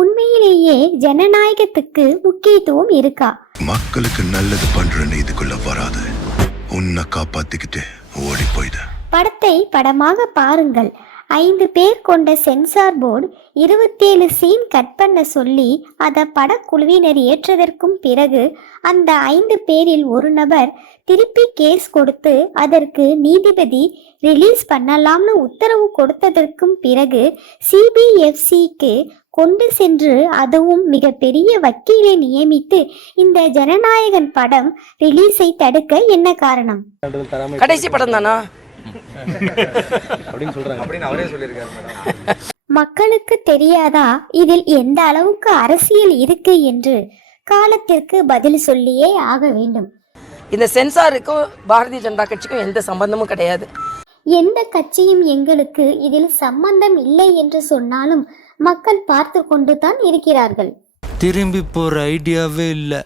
உண்மையிலேயே ஜனநாயகத்துக்கு முக்கியத்துவம் இருக்கா? மக்களுக்கு நல்லது பண்றேன்னு இதுக்குள்ள வராது, உன்னை காப்பாத்திக்கிட்டு ஓடி போயிடு. படத்தை படமாக பாருங்கள். 5 பேர் கொண்ட சென்சார் போர்டு 27 சீன் கட் பண்ண சொல்லி அதை படக்குழுவினர் ஏற்றதற்கும் பிறகு அந்த 5 பேரில் ஒரு நபர் திருப்பி கேஸ் கொடுத்து அதற்கு நீதிபதி ரிலீஸ் பண்ணலாம்னு உத்தரவு கொடுத்ததற்கும் பிறகு சிபிஎஃப்சிக்கு கொண்டு சென்று அதுவும் மிகப்பெரிய வக்கீலை நியமித்து இந்த ஜனநாயகன் படம் ரிலீஸை தடுக்க என்ன காரணம்? கடைசி படம் தானா மக்களுக்கு தெரியாதா இதில் எந்த அளவுக்கு அரசியல் இருக்கு என்று? காலத்திற்கு பதில் சொல்லியே ஆக வேண்டும். இந்த சென்சாருக்கும் பாரதிய ஜனதா கட்சிக்கும் எந்த சம்பந்தமும் கிடையாது. எந்த கட்சியும் எங்களுக்கு இதில் சம்பந்தம் இல்லை என்று சொன்னாலும் மக்கள் பார்த்து கொண்டு தான் இருக்கிறார்கள். திரும்பி போற ஐடியாவே இல்லை.